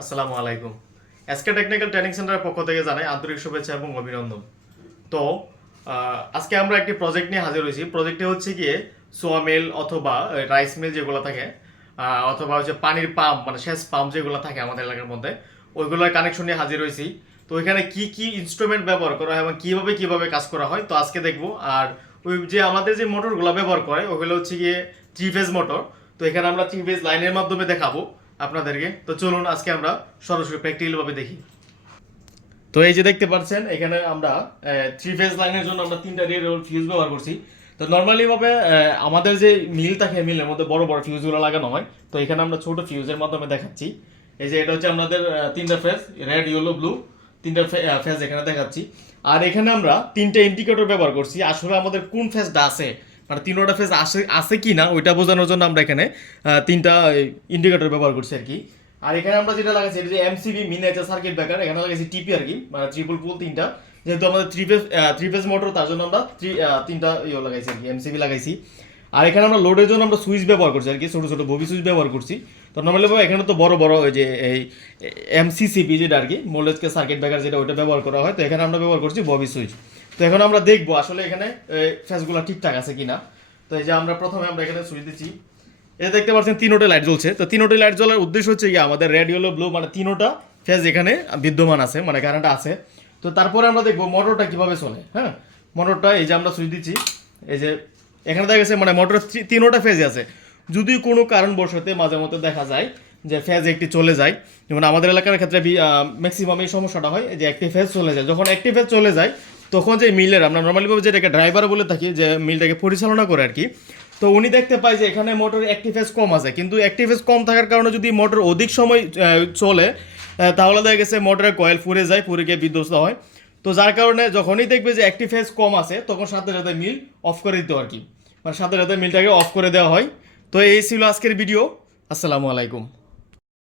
আসসালামু আলাইকুম। SK technical training সেন্টারের পক্ষ থেকে জানাই আন্তরিক শুভেচ্ছা এবং অভিনন্দন। তো আজকে আমরা একটি প্রজেক্ট নিয়ে হাজির হয়েছি। প্রজেক্টে হচ্ছে গিয়ে সোয়া মিল অথবা রাইস মিল যেগুলো থাকে, অথবা হচ্ছে পানির পাম্প মানে সেচ পাম্প যেগুলো থাকে আমাদের এলাকার মধ্যে, ওইগুলোর কানেকশন নিয়ে হাজির হয়েছি। তো ওইখানে কি কি ইনস্ট্রুমেন্ট ব্যবহার করা হয় এবং কিভাবে কিভাবে কাজ করা হয় তো আজকে দেখবো। আর ওই যে আমাদের যে মোটরগুলো ব্যবহার করে ওইগুলো হচ্ছে গিয়ে 3 ফেজ মোটর। তো এখানে আমরা 3 ফেজ লাইনের মাধ্যমে দেখাবো আপনাদেরকে। তো চলুন আজকে আমরা সরাসরি প্র্যাকটিক্যাল ভাবে দেখি। তো এই যে দেখতে পাচ্ছেন এখানে আমরা 3 ফেজ লাইনের জন্য আমরা 3টা রেড ফিউজ ব্যবহার করছি। তো নর্মালি ভাবে আমাদের যে মিল থাকে মিলের মধ্যে বড় বড় ফিউজগুলো লাগানো হয়, তো এখানে আমরা ছোট ফিউজের মাধ্যমে দেখাচ্ছি। এই যে এটা হচ্ছে আমাদের 3টা ফেজ, রেড ইয়েলো ব্লু 3টা ফেজ এখানে দেখাচ্ছি। আর এখানে আমরা 3টা ইন্ডিকেটর ব্যবহার করছি। আসলে আমাদের কোন ফেজটা আছে মানে 3টা ফেজ আছে কি না ওইটা বোঝানোর জন্য আমরা এখানে 3টা ইন্ডিকেটর ব্যবহার করছি আর কি। আর এখানে আমরা যেটা লাগাইছি এটা যে এমসিবি মিনিয়েচার সার্কিট ব্রেকার, এখানে লাগাইছি টিপি আর কি, মানে ট্রিপল পুল 3টা। যেহেতু আমাদের 3 ফেজ মোটর তার জন্য আমরা 3টা লাগাইছি আর কি, এমসিবি লাগাইছি। আর এখানে আমরা লোডের জন্য আমরা সুইচ ব্যবহার করছি আর কি, ছোট ছোট ববি সুইচ ব্যবহার করছি। তো নর্মালি এখানে তো বড় বড় ওই যে এই এমসিসিপি যেটা আর কি, মোল্ডেজকে সার্কিট ব্রেকার যেটা ওইটা ব্যবহার করা হয়, তো এখানে আমরা ব্যবহার করছি ববি সুইচ। তো এখন আমরা দেখবো আসলে এখানে ফেজগুলো ঠিকঠাক আছে কিনা। তো এই যে আমরা প্রথমে আমরা এখানে সুইচ দিচ্ছি, এটা দেখতে পাচ্ছেন 3টা লাইট জ্বলছে। তো 3টা লাইট জ্বলার উদ্দেশ্য হচ্ছে কি আমাদের রেড ইয়েলো ব্লু মানে 3টা ফেজ এখানে বিদ্যমান আছে, মানে কারেন্ট আছে। তো তারপরে আমরা দেখবো মোটরটা কিভাবে চলে। হ্যাঁ, মোটরটা এই যে আমরা সুইচ দিচ্ছি, এই যে এখানে দেখা গেছে মানে মোটরের 3টা ফেজে আছে। যদি কোনো কারণবশতে মাঝে মধ্যে দেখা যায় যে ফেজ একটি চলে যায়, যেমন আমাদের এলাকার ক্ষেত্রে ম্যাক্সিমাম এই সমস্যাটা হয় যে একটি ফেজ চলে যায়। যখন একটি ফেজ চলে যায় তখন যে মিলের আমরা নর্মালিভাবে যেটাকে ড্রাইভার বলে থাকি, যে মিলটাকে পরিচালনা করে আর কি, তো উনি দেখতে পায় যে এখানে মোটর অ্যাক্টিভ ফেজ কম আছে। কিন্তু অ্যাক্টিভ ফেজ কম থাকার কারণে যদি মোটর অধিক সময় চলে তাহলে দেখা গেছে মোটরের কয়েল পুড়ে যায়, পুড়ে গিয়ে বিধ্বস্ত হয়। তো যার কারণে যখনই দেখবে যে অ্যাক্টিভ ফেজ কম আছে তখন সাথে সাথে মিল অফ করে দিতে আর কি, মানে সাথে সাথে মিলটাকে অফ করে দেওয়া হয়। তো এই ছিল আজকের ভিডিও। আসসালামু আলাইকুম।